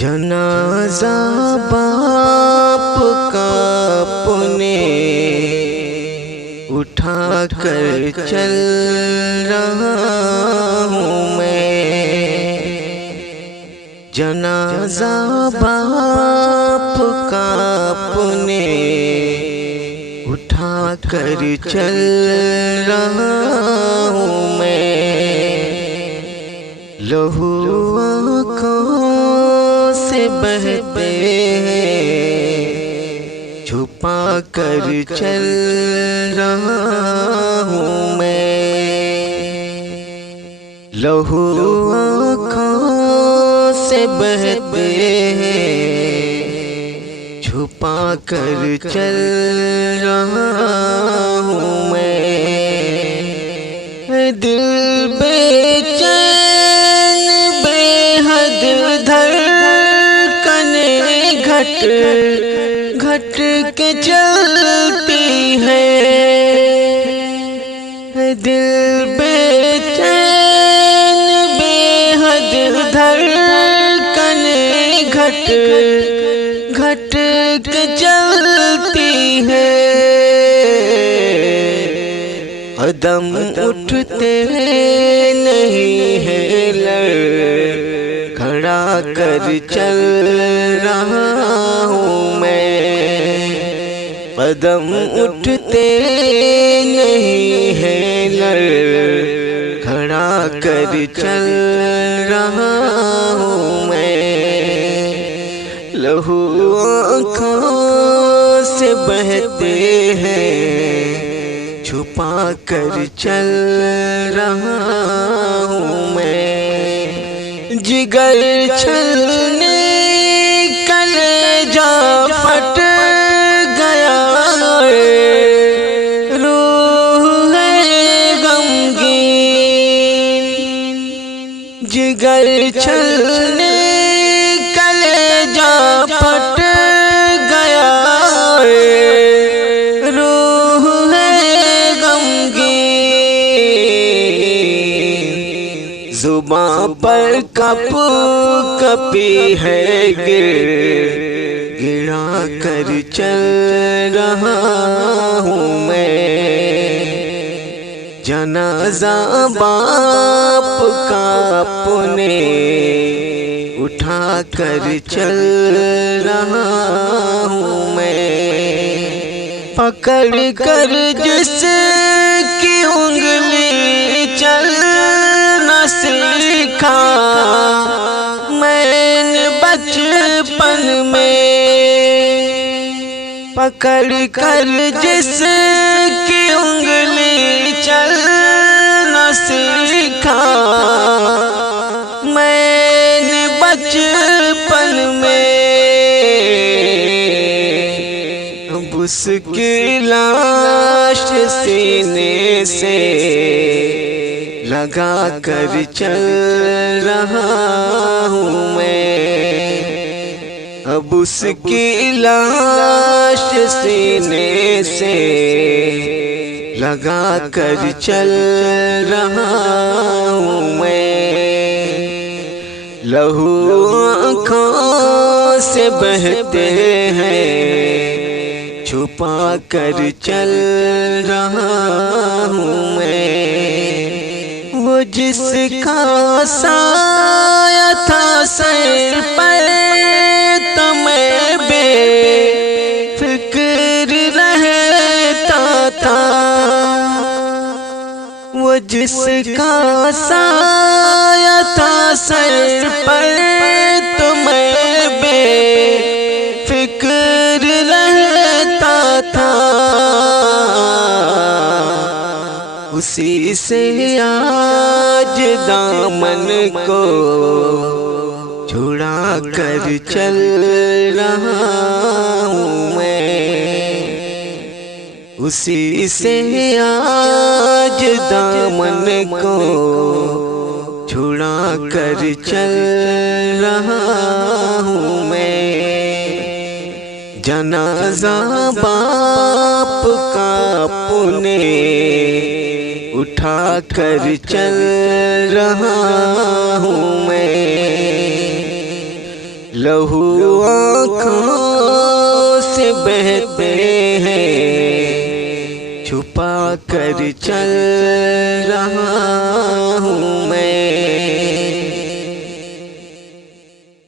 جنازہ باپ کا اپنے اٹھا کر چل رہا ہوں میں، جنازہ باپ کا اپنے اٹھا کر چل رہا ہوں میں، لہو آنکھوں سے بہتے ہیں چھپا کر چل رہا ہوں میں، لہو آنکھوں سے بہتے ہیں چھپا کر چل رہا ہوں میں، دل بے چین بے حد دھڑکنیں گھٹ گھٹ کے چلتی ہے، دل بے چین بے حد دھڑکنیں گھٹ گھٹ کے چلتی ہے، قدم اٹھتے نہیں ہے لڑ کھڑا کر چل رہا ہوں میں، قدم اٹھتے نہیں ہے لڑ کھڑا کر چل رہا ہوں میں، لہو آنکھوں سے بہتے ہیں چھپا کر چل رہا ہوں میں، جگر چھلنے کلیجہ پھٹ گیا روح ہے غمگین، جگر چھلنے کلیجہ پھٹ گیا روح ہے غمگین، زباں پر کپ کپی ہے گڑا کر چل رہا ہوں میں، جنازہ باپ کا اپنے اٹھا کر چل رہا ہوں میں، پکڑ کر جس کی انگلی چلنا سیکھا میں نے بچپن میں، پکڑ کر جس کی انگلی چلنا سیکھا میں نے بچپن میں، اب اس کی لاش سینے سے لگا کر چل رہا ہوں میں، اب اس کی لاش سینے سے لگا کر چل رہا ہوں میں، لہو آنکھوں سے بہتے ہیں چھپا کر چل رہا ہوں میں، وہ جس کا سایہ تھا سر پر تو میں بے فکر رہتا تھا، وہ جس کا سایہ تھا سر پر تو میں بے فکر رہتا تھا، اسی سے آج دامن کو چھڑا کر چل رہا ہوں میں، اسی سے آج دامن کو چھڑا کر چل رہا ہوں میں، جنازہ باپ کا اپنے اٹھا کر چل رہا ہوں میں، لہو آنکھوں سے بہتے ہیں، چھپا کر چل رہا ہوں